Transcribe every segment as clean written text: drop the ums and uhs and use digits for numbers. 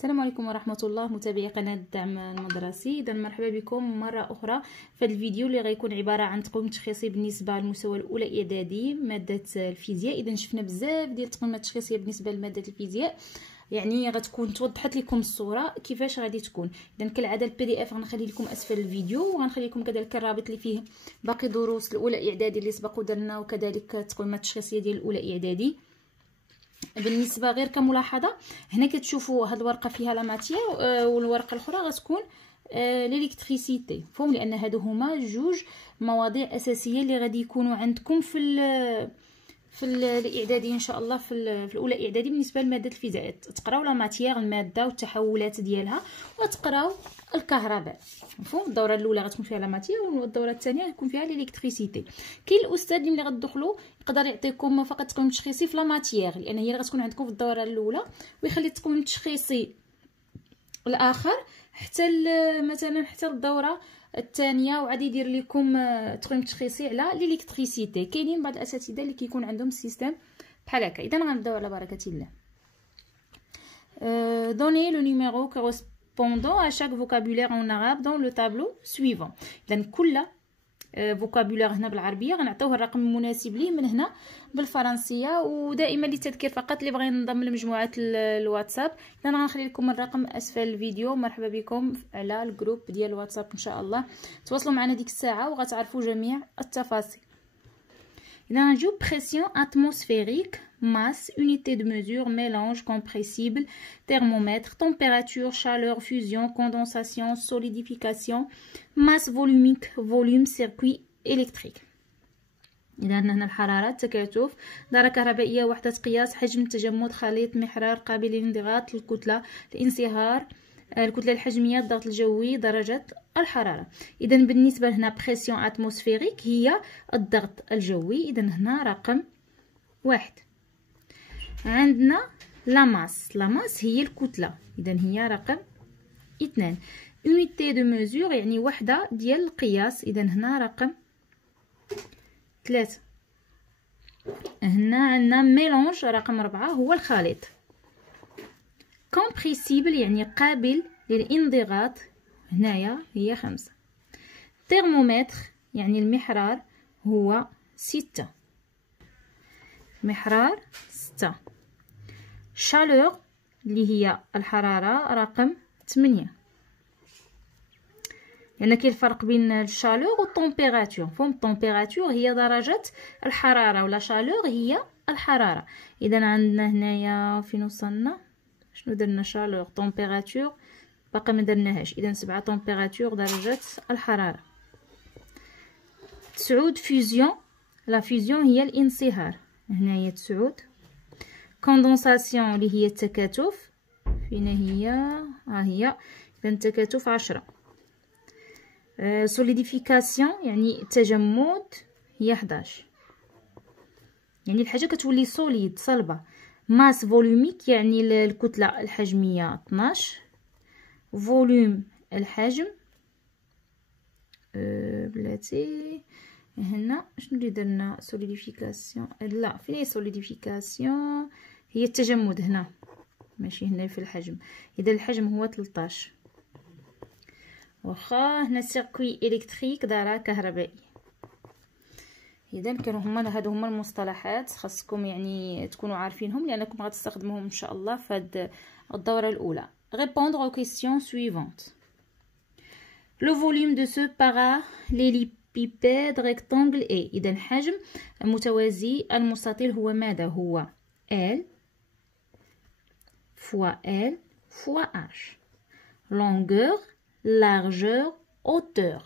السلام عليكم ورحمه الله متابعي قناه الدعم المدرسي. اذا مرحبا بكم مره اخرى في هذا الفيديو اللي غيكون عباره عن تقويم تشخيصي بالنسبه للمستوى الاولى اعدادي ماده الفيزياء. اذا شفنا بزاف ديال التقويمات التشخيصيه بالنسبه لماده الفيزياء، يعني غتكون توضحت لكم الصوره كيفاش غادي تكون. اذا كالعاده البي دي اف غنخلي لكم اسفل الفيديو، وغنخلي لكم كذلك الرابط اللي فيه باقي دروس الاولى اعدادي اللي سبق درنا، وكذلك التقويمات التشخيصيه ديال الاولى اعدادي. بالنسبه غير كملاحظه، هنا كتشوفوا هاد الورقه فيها لا ماتيير، والورقه الاخرى غتكون ليليكتريسيتي فهم، لان هادو هما جوج مواضيع اساسيه اللي غادي يكونوا عندكم في الاعدادي ان شاء الله، في الاولى اعدادي بالنسبه لماده الفيزياء. تقراو لا ماتيير الماده والتحولات ديالها، وتقراو الكهرباء مفهوم. الدوره الاولى غتكون فيها لا ماتيير، والدوره الثانيه غتكون فيها ليليكتريسيتي. كاين الاستاذ اللي غتدخلوا يقدر يعطيكم فقط تقويم تشخيصي في لا ماتيير، لان هي اللي غتكون عندكم في الدوره الاولى، ويخلي التقويم التشخيصي الاخر حتى مثلا حتى الدوره الثانيه، وعادي يدير لكم تقويم تشخيصي على ليليكتريسيتي. كاينين بعض الاساتذه اللي كيكون عندهم السيستم بحال هكا. اذا غنبداو على بركه الله. donnez le numéro correspondant à chaque vocabulaire en arabe dans le tableau suivant. اذا كل فوكابولير هنا بالعربيه غنعطيوه الرقم المناسب ليه من هنا بالفرنسيه. ودائما للتذكير فقط اللي بغى ينضم لمجموعه الواتساب، انا غنخلي لكم الرقم اسفل الفيديو. مرحبا بكم على الجروب ديال الواتساب ان شاء الله، تواصلوا معنا ديك الساعه وغتعرفوا جميع التفاصيل. اذا نجيو بريسيون اتموسفيريك، masse, unité de mesure, mélange, compressible, thermomètre, température, chaleur, fusion, condensation, solidification, masse volumique, volume, circuit électrique. إذا هنا الحرارة، التكاتف، دارة كهربائية، وحدة قياس، حجم، تجمد، خليط، محرار، قابل للانضغاط، الكتلة، الانصهار، الكتلة الحجمية، الضغط الجوي، درجة الحرارة. إذا بالنسبة هنا بريسيون اتموسفيريك هي الضغط الجوي، إذا هنا رقم 1. عندنا لاماس هي الكتلة، إذا هي رقم 2. unité de mesure يعني وحدة ديال القياس، إذا هنا رقم 3. هنا عندنا ميلونج رقم 4 هو الخليط. compressible يعني قابل للانضغاط، هنايا هي 5. thermomètre يعني المحرار هو 6. محرار 6. chaleur اللي هي الحرارة رقم 8، لأن كاين الفرق بين الشالور والتمبيراتور. فهم التمبيراتور هي درجة الحرارة، ولا شالور هي الحرارة. إذا عندنا هنايا فين وصلنا، شنو درنا؟ شالور، تمبيراتور باقي ما درناهاش. إذا 7 تمبيراتور درجة الحرارة. 9 فيزيون، لا فيزيون هي الانصهار، هنايا 9. كوندونساسيون اللي هي التكاتف، فين هي؟ ها هي. إذا التكاتف 10. سوليديفيكاسيون يعني التجمد هي 11، يعني الحاجه كتولي سوليد صلبه. ماس فولوميك يعني الكتله الحجميه 12. فوليوم الحجم، بلاتي هنا شنو اللي درنا؟ سوليديفيكاسيون، لا فين هي سوليديفيكاسيون؟ هي التجمد هنا، ماشي هنا في الحجم. اذا الحجم هو 13. واخا هنا سيركوي الكتريك، دارة كهربائية. اذا كانوا هادو هما المصطلحات خاصكم يعني تكونوا عارفينهم، لانكم غتستخدموهم ان شاء الله في هاد الدوره الاولى. répondre aux questions suivantes. le volume de ce parallélépipède rectangle est. اذا حجم المتوازي المستطيل هو ماذا؟ هو L fois L fois H. longueur, largeur, hauteur.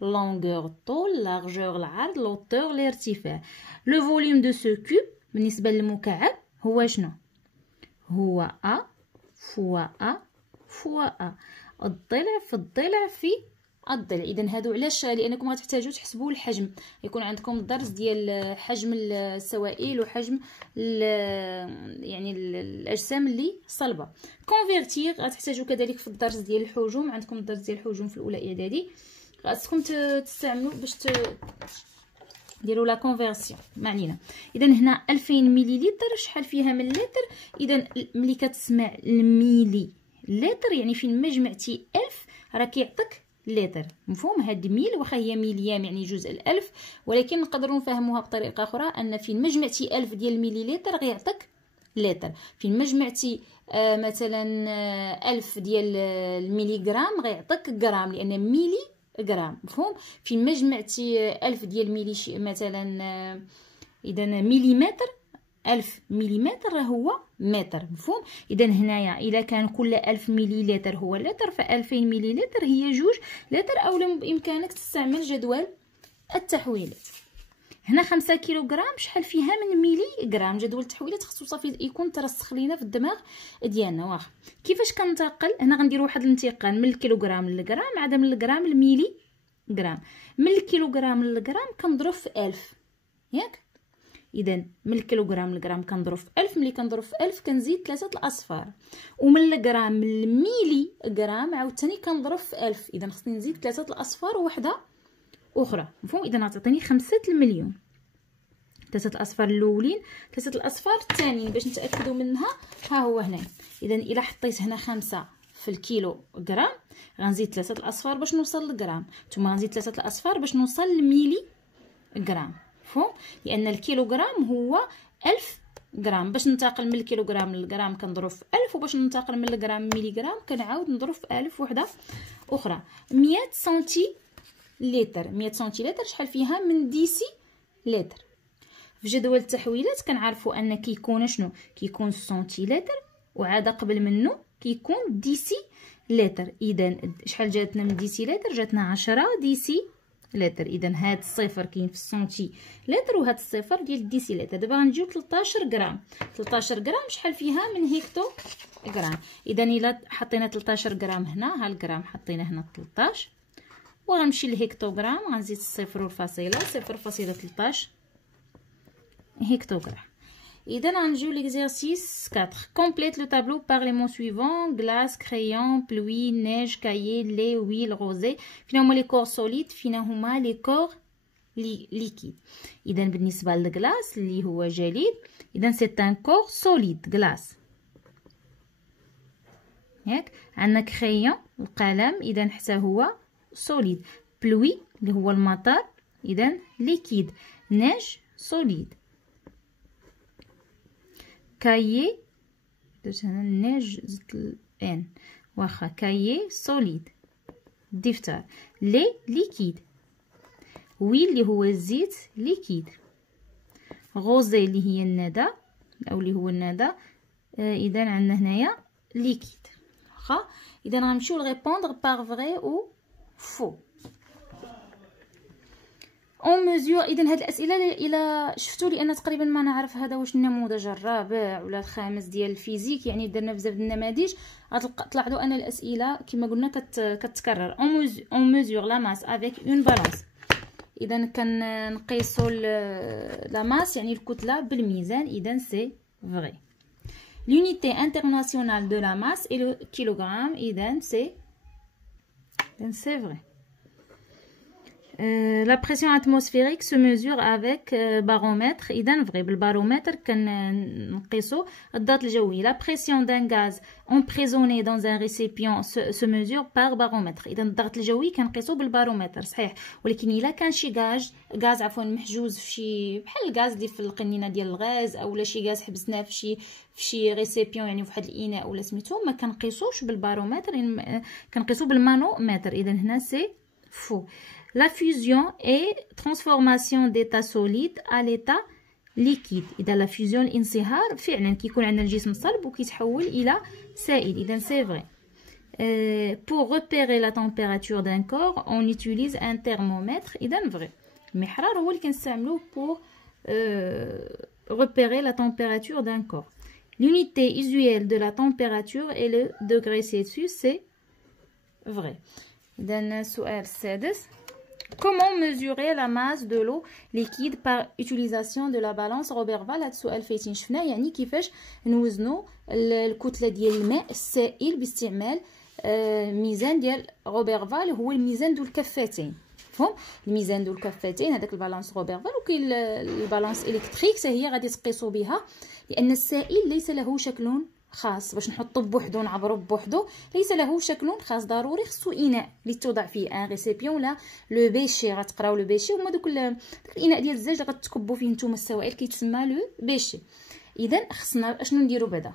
longueur طول، largeur العرض، hauteur الارتفاع. le volume de ce cube بالنسبة للمكعب هو شنو؟ هو A fois A fois A. الضلع في الضلع في الضلع. اذا هادو علاش؟ لانكم غتحتاجوا تحسبوا الحجم، يكون عندكم الدرس ديال حجم السوائل وحجم يعني الاجسام اللي صلبه. كونفيرتير غتحتاجوا كذلك في الدرس ديال الحجم، عندكم الدرس ديال الحجم في الاولى اعدادي، خاصكم تستعملوا باش نديرو لا كونفيرسيون ما علينا. اذا هنا 2000 مليلتر شحال فيها من لتر؟ اذا ملي كتسمع الميلي لتر يعني فين ما جمعتي 1000 راه كيعطيك لتر. مفهوم؟ هاد ميل واخا هي مليام يعني جزء الالف، ولكن نقدروا نفهموها بطريقه اخرى ان فين ما جمعتي 1000 ديال المليلتر غيعطيك لتر. فين ما جمعتي مثلا 1000 ديال الميليغرام غيعطيك غرام، لان ميلي غرام. مفهوم؟ فين ما جمعتي 1000 ديال ميلي مثلا اذا مليمتر، 1000 مليمتر هو متر. مفهوم؟ اذا هنايا اذا كان كل 1000 مليلتر هو لتر، ف2000 مليلتر هي 2 لتر. او بامكانك تستعمل جدول التحويل. هنا 5 كيلوغرام شحال فيها من ميلي غرام؟ جدول التحويلات خصو صافي يكون ترسخ لينا في الدماغ ديالنا. واخا كيفاش كنتقل؟ هنا غندير واحد الانتقال من الكيلوغرام للغرام، عاد من الغرام للميلي غرام. من الكيلوغرام للغرام كنضرب في 1000 ياك. اذا من الكيلوغرام للغرام كنضرب في 1000، ملي كنضرب في 1000 كنزيد 3 الاصفار. ومن الغرام للميلي غرام عاوتاني كنضرب في 1000، اذا خصني نزيد 3 الاصفار ووحده اخرى. مفهوم؟ اذا غتعطيني 5 المليون. 3 الاصفار الاولين، 3 الاصفار الثانيين باش نتاكدوا منها ها هو هنا. اذا الا حطيت هنا 5 في الكيلو غرام غنزيد 3 الاصفار باش نوصل للغرام، ثم غنزيد 3 الاصفار باش نوصل لميلي غرام. مفهوم؟ لان الكيلو غرام هو 1000 غرام. باش ننتقل من الكيلوغرام للغرام كنضرب في 1000، وباش ننتقل من الغرام ميلي غرام كنعاود نضرب في 1000 وحده اخرى. 100 سنتي لتر، 100 سنتي لتر شحال فيها من ديسي لتر؟ في جدول التحويلات كنعرفوا ان كيكون شنو؟ كيكون سنتي لتر، وعاد قبل منه كيكون ديسي لتر. اذا شحال جاتنا من ديسي لتر؟ جاتنا 10 ديسي لتر. اذا هاد الصفر كاين في السنتي لتر، وهاد الصفر ديال الديسي لتر. دابا غنجيو 13 غرام. 13 غرام شحال فيها من هيكتو غرام؟ اذا الا حطينا 13 غرام هنا، ها الغرام حطينا هنا 13، وغنمشي للهكتوغرام غنزيد الصفر والفاصله 0.13 هكتوغرام. اذا غنجيو ليكزارسيس 4. complète le tableau par les mots suivants: glace, crayon, pluie, neige, cahier, lait, huile, rosé. فين هما لي كور سوليد؟ فين هما لي كور ليكيد؟ اذا بالنسبه للغلاس اللي هو جليد، اذا سي ان كور سوليد غلاس ياك. عندنا كريون القلم، اذا حتى هو سوليد. بلوي اللي هو المطر، اذا ليكيد. نيج سوليد. كايي درت هنا النيج زدت الان واخا كايي سوليد دفتر. لي ليكيد. ويل اللي هو الزيت ليكيد. غوزي اللي هي الندى او اللي هو الندى، اذا عندنا هنايا ليكيد. واخا اذا غنمشيو لريبوندر بار فري او فو. اون ميزور. اذا هاد الاسئله الى شفتوا، لان تقريبا ما نعرف هذا واش النموذج الرابع ولا الخامس ديال الفيزيك، يعني درنا بزاف ديال النماذج. تلاحظوا ان الاسئله كما قلنا كتكرر. اون ميزور لا ماس افيك اون بالانس. اذا كنقيسوا لا ماس يعني الكتله بالميزان، اذا سي فري. l'unité internationale de la masse est le kilogramme، اذا سي vrai. La pression atmosphérique se mesure avec baromètre. إذا vrai. بالبارومتر كنقيسو الضغط الجوي. La pression d'un gaz emprisonné dans un récipient se mesure par baromètre. إذا الضغط الجوي كنقيسو بالبارومتر صحيح، ولكن إلا كان شي غاز محجوز في شي بحال الغاز اللي في القنينه ديال الغاز، اولا شي غاز حبسناه في شي ريسيبيون يعني واحد الاناء ولا سميتو، ما كنقيسوش بالبارومتر، كنقيسو بالمانومتر. إذا هنا سي فو. La fusion est transformation d'état solide à l'état liquide. إذا la fusion الانصهار فعلا كيكون عندنا الجسم صلب وكيتحول إلى سائل. إذا c'est vrai. Pour repérer la température d'un corps, on utilise un thermomètre. إذا vrai. المحرار هو اللي كنستعملوه pour repérer la température d'un corps. L'unité usuelle de la température est le degré Celsius. C'est vrai. إذا السؤال السادس: comment mesurer la masse de l'eau liquide par utilisation de la balance Roberval؟ هذا السؤال فايتين شفناه، يعني كيفاش نوزنوا الكتله ديال الماء السائل باستعمال ميزان ديال روبرفال، هو الميزان ذو الكفتين. مفهوم. الميزان ذو الكفتين هذاك البالانس روبرفال، وكاين البالانس الكتريك حتى هي غادي تقيسوا بها، لان السائل ليس له شكل خاص باش نحطو بوحدو نعبرو بوحدو، ليس له شكل خاص، ضروري خصو اناء اللي توضع فيه ان ريسيبيون ولا لو بيشي. غتقراو لو بيشي هما دوك الاناء ديال الزاج غتكبوا فيه نتوما السوائل كيتسمى لو بيشي. اذا خصنا اشنو نديرو بعدا؟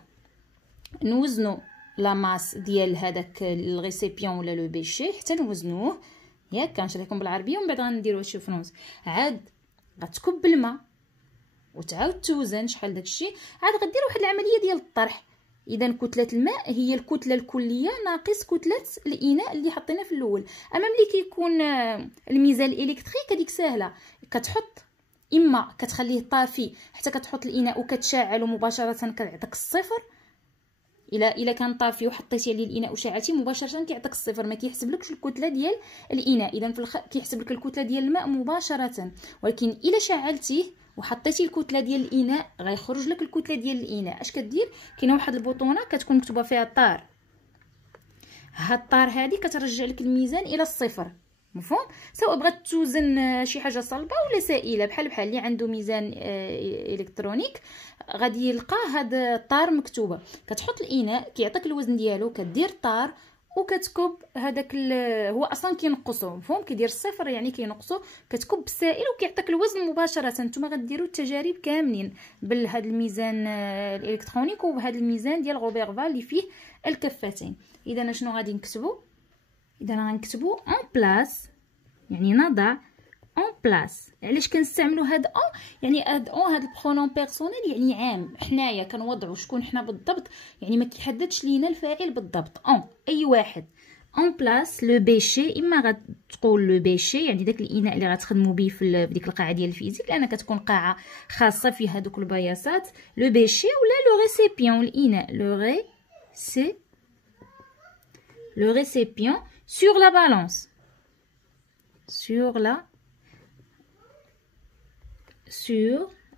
نوزنو لا ماس ديال هذاك الريسيبيون ولا لو بيشي حتى نوزنوه، ياك كنشرح لكم بالعربيه ومن بعد غنديرو هادشي فرونس. عاد غتكب الماء وتعاود توزن شحال داكشي، عاد غدير واحد العمليه ديال الطرح. اذا كتله الماء هي الكتله الكليه ناقص كتله الاناء اللي حطينا في الاول. اما ملي كيكون الميزان الالكتريك هذيك ساهله، كتحط اما كتخليه طافي حتى كتحط الاناء وكتشعله مباشره كيعطيك الصفر، الا كان طافي وحطيتي عليه الاناء وشعلتيه مباشره كيعطيك الصفر، ما كيحسبلكش الكتله ديال الاناء. اذا كيحسب لك الكتله ديال الماء مباشره، ولكن الا شعلتيه وحطيتي الكتله ديال الاناء غيخرج لك الكتله ديال الاناء. اش كدير؟ كاينه واحد البطونه كتكون مكتوبه فيها طار، هاد الطار هذه كترجع لك الميزان الى الصفر، مفهوم. سواء بغات توزن شي حاجه صلبه ولا سائله، بحال اللي عنده ميزان الكترونيك غادي يلقى هاد الطار مكتوبه. كتحط الاناء كيعطيك الوزن ديالو، كدير طار وكتكب هذاك هو اصلا كينقصو، مفهوم، كيدير الصفر يعني كينقصو، كتكب السائل وكيعطيك الوزن مباشره. نتوما غديروا التجارب كاملين بهذا الميزان الالكترونيك وبهذا الميزان ديال روبرفال اللي فيه الكفتين. اذا شنو غادي نكتبوا؟ اذا غنكتبوا اون بلاص، يعني نضع اون بلاص. علاش كنستعملوا هاد اون؟ يعني هاد اون هاد البرونون بيرسونيل يعني عام، حنايا كنوضعوا شكون حنا بالضبط، يعني ما كيحددش لينا الفاعل بالضبط. اون اي واحد. اون بلاص لو بيشي، اما غتقول لو بيشي يعني داك الاناء اللي غتخدموا به في ديك القاعه ديال الفيزيك، لان كتكون قاعه خاصه فيها دوك البياصات، لو بيشي ولا لو ريسيبيون الاناء، لو ريسيبيون sur la balance, sur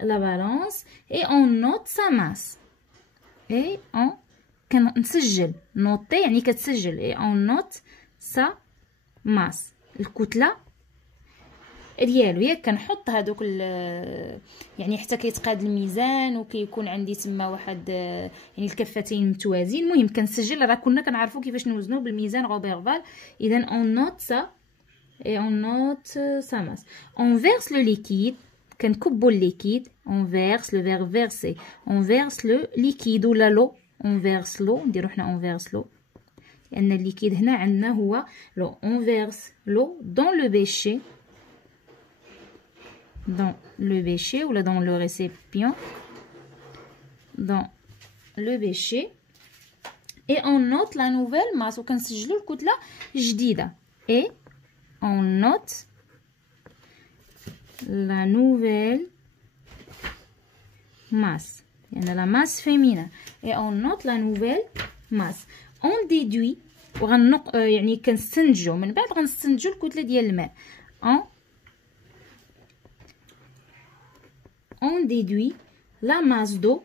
la balance, et on note sa masse, et on كنسجل نوطي يعني كتسجل، et on note sa masse الكتله ديالو. ياك كنحط هادوك يعني حتى كيتقاد الميزان وكيكون عندي تما واحد يعني الكفتين متوازين. المهم كنسجل، راه كنا كنعرفوا كيفاش نوزنوا بالميزان روبرفال. اذا on note ça et on note sa masse. On verse le liquide، كنكبوا الليكيد. on verse le verbe verser، on verse le liquide ولا لو، on verse l'eau، نديرو حنا on verse l'eau لان الليكيد هنا عندنا هو لو. on verse l'eau dans le bécher، dans le bécher ou là dans le récipient, dans le bécher, et on note la nouvelle masse وكنسجلوا الكتله جديده. et on note la nouvelle masse يعني la masse féminin. et on note la nouvelle masse. on déduit يعني كنستنتجوا من بعد، غنستنتجوا الكتله ديال الماء. on déduit la masse d'eau,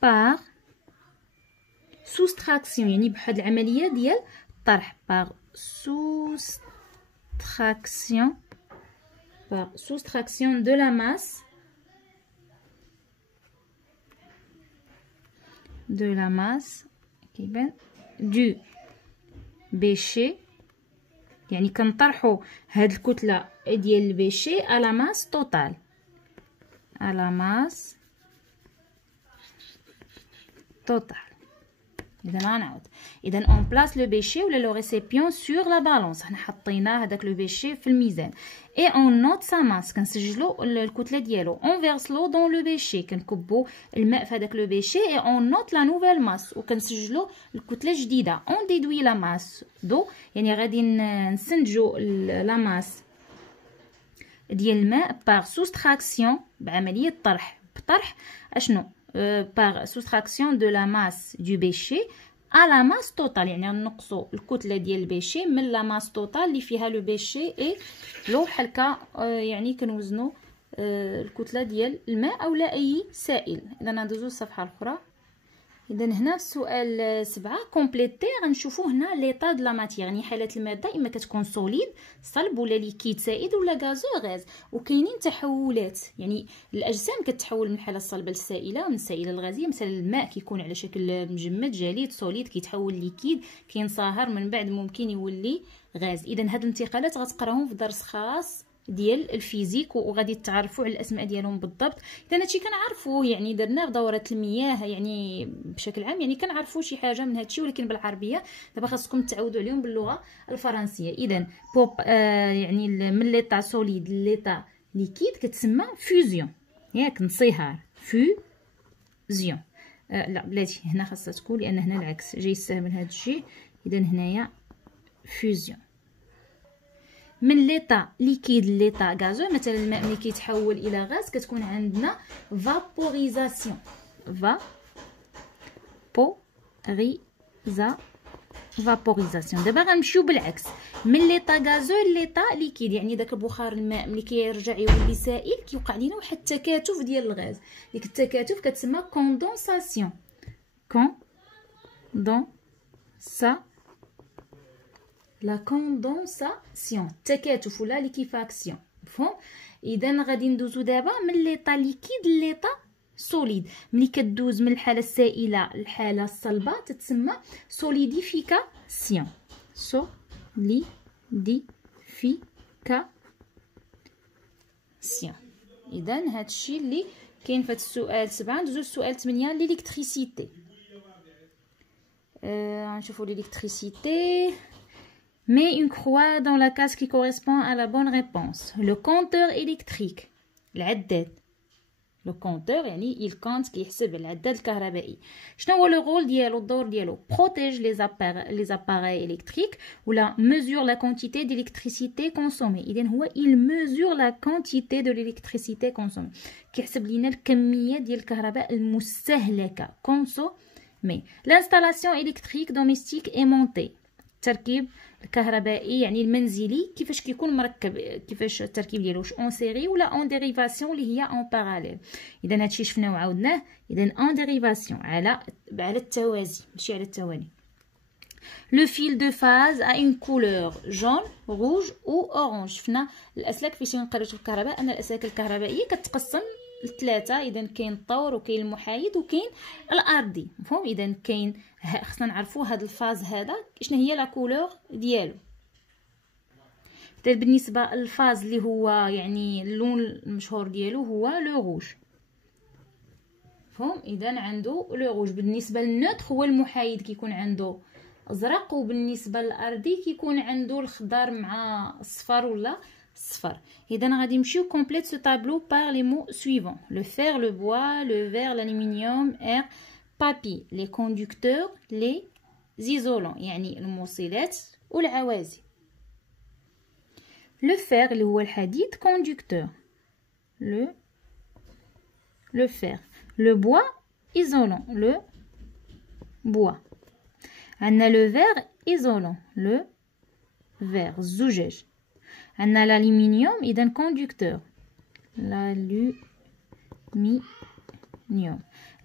par soustraction يعني بواحد العمليه ديال الطرح. par soustraction de la masse كيبان du bécher، يعني كنطرحوا هاد الكتله ديال البيشي على ماس توتال، اذا غنعاود. اذا اون بلاص لو بيشي ولا لو ريسيبيون سور لا بالونس، حنا حطينا هذاك لو بيشي في الميزان. اي اون نوت سا ماس، كنسجلوا الكتله ديالو. اون فيرس لو دون لو بيشي، كنكبوا الماء في هذاك لو بيشي. اي اون نوت لا نوفيل ماس، وكنسجلوا الكتله جديده. اون ديدوي لا ماس دو، يعني غادي نستنتجوا لا ماس ديال الماء باغ سوستراكسيون، بعمليه طرح. بطرح اشنو؟ par soustraction de la masse du bécher à la masse totale، يعني نقصوا الكتله ديال البيشي من لا ماس توتال اللي فيها لو بيشي اي لو. بحال هكا يعني كنوزنوا الكتله ديال الماء او لا اي سائل. اذا ندوزو للصفحه الاخرى. اذا هنا في السؤال 7 كومبليتي غنشوفوا هنا ليطا دو لا ماتيير، يعني حاله الماده اما كتكون سوليد صلب ولا ليكيد سائل ولا غازو غاز. وكاينين تحولات، يعني الاجسام كتحول من الحاله الصلبه للسائله ومن السائله للغازيه. مثلا الماء كيكون على شكل مجمد جليد سوليد كيتحول ليكيد كينصهر من بعد ممكن يولي غاز. اذا هاد الانتقالات غتقراهم في درس خاص ديال الفيزيك وغادي تعرفوا على الاسماء ديالهم بالضبط. اذا هادشي كنعرفوه، يعني درناه في دوره المياه يعني بشكل عام، يعني كنعرفوا شي حاجه من هادشي ولكن بالعربيه. دابا خاصكم تعودوا عليهم باللغه الفرنسيه. اذا بوب يعني من ليطا سوليد ليطا ليكيد كتسمى فيوزيون، ياك انصهار فيوزيون. لا بلاتي هنا خاصها تكون لان هنا العكس جاي يستهبل هذا الشيء. اذا هنايا فيوزيون. من ليطا ليكيد ليطا غازو، مثلا الماء ملي كيتحول الى غاز كتكون عندنا فابوريزاسيون. فابوريزاسيون. دابا غنمشيو بالعكس، من ليطا غازو ليطا ليكيد، يعني داك البخار الماء ملي كيرجع يولي سائل كيوقع لينا واحد التكاتف ديال الغاز. ديك التكاتف كتسمى كوندونساسيون. لا كوندونساسيون تكاتف ولا ليكيفاكسيون، مفهوم؟ اذا غادي ندوزو دابا من ليطا ليكيد ليطا سوليد. ملي كدوز من الحاله السائله للحاله الصلبه تتسمى سوليديفيكاسيون. اذا هادشي اللي كاين في السؤال 7. ندوزو للسؤال 8 ليليكتريسيتي. غنشوفوا ليليكتريسيتي. Mets une croix dans la case qui correspond à la bonne réponse. Le compteur électrique. العداد. Le compteur يعني il compte كيحسب العداد الكهربائي. شنو هو le rôle ديالو الدور ديالو؟ protège les appareils électriques ولا mesure la quantité d'électricité consommée. إذن هو il mesure la quantité de l'électricité consommée. كيحسب لينا الكمية ديال الكهرباء المستهلكة consommée. L'installation électrique domestique est montée. التركيب الكهربائي يعني المنزلي كيفاش كيكون مركب، كيفاش التركيب ديالو واش اون سيري ولا اون ديريفاسيون اللي هي اون باراليل. اذا هادشي شفناه وعاودناه. اذا اون ديريفاسيون على التوازي ماشي على التوالي. لو فيل دو فاز ا اون كولور جون روج او اورانج. شفنا الاسلاك فاش نقراو في الكهرباء ان الاسلاك الكهربائيه كتقسم لثلاثه. اذا كاين الطور وكاين المحايد وكاين الارضي، مفهوم؟ اذا كاين خصنا نعرفوا هذا الفاز هذا شنو هي لا كولور ديالو. بالنسبه للفاز اللي هو يعني اللون المشهور ديالو هو لو روج، مفهوم؟ اذا عنده لو روج. بالنسبه للنوتر هو المحايد كيكون عنده ازرق، وبالنسبه للارضي كيكون عنده الخضر مع الصفر ولا الصفر. اذا غادي نمشيو كومبليت سو طابلو بار لي مو سويفون. لو فير لو بوا لو فير l'aluminium air papier les conducteurs les isolants يعني الموصلات والعوازل. لو فير اللي هو الحديد conducteur le fer. le bois isolant le bois. عندنا لو فير isolant le verre الزجاج. عندنا l'aluminium إذا conducteur l'aluminium.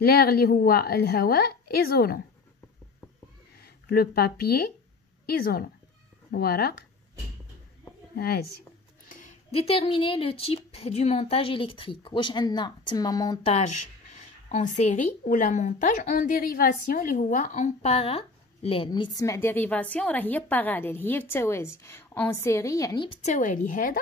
l'air اللي هو الهواء isolant. le papier isolant الورق عازل. déterminer le type du montage électrique. واش عندنا تما مونتاج en série ولا مونتاج en dérivation اللي هو en parallèle. ملي تسمع ديريفاسيون راه هي باراليل هي بالتوازي. اون سيري يعني بالتوالي.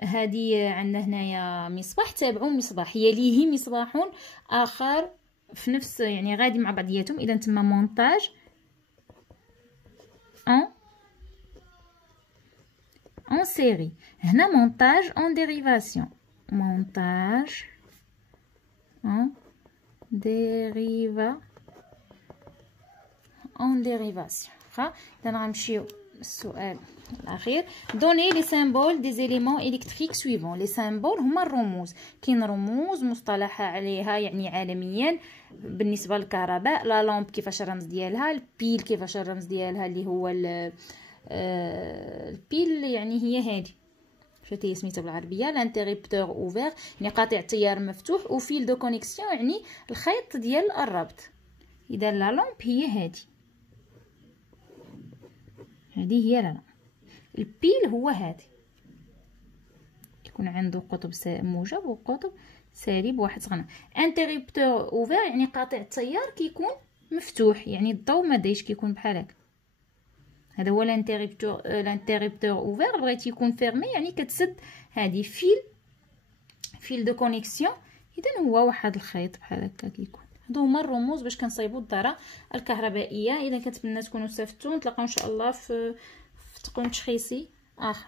هذه عندنا هنايا مصباح تابعوا مصباح يليه مصباح اخر في نفس يعني غادي مع بعضياتهم. اذا تما مونتاج اون سيري. هنا مونتاج اون ديريفاسيون. مونتاج اون ديريفاسيون en dérivation. إذا غنمشيو للسؤال الأخير. donner les symboles des éléments électriques suivants. les symboles هما الرموز. كاين رموز مصطلحة عليها يعني عالميا بالنسبة للكهرباء. لا لامب كيفاش الرمز ديالها، البيل كيفاش الرمز ديالها اللي هو البيل يعني هي هذه شتي هي سميتها بالعربيه لانتيريبتور اوفير يعني قاطع التيار مفتوح، وفيل دو كونيكسيون يعني الخيط ديال الربط. اذا لا لامب هي هذه هي لا لامب. البيل هو هذه، يكون عنده قطب موجب وقطب سالب واحد صغنن. انتيريبتور اوفير يعني قاطع التيار كيكون مفتوح، يعني الضوء ما دايش كيكون بحال هكا. هذا هو لانتيريبتور اوفير. بغيتي يكون فيرمي يعني كتسد هذه فيل دو كونيكسيون. اذا هو واحد الخيط بحال هكا كيكون. هادو هما الرموز باش كنصايبوا الداره الكهربائيه. اذا كنتمنى تكونوا استفدتوا، نتلاقاو ان شاء الله في تقويم تشخيصي اخر.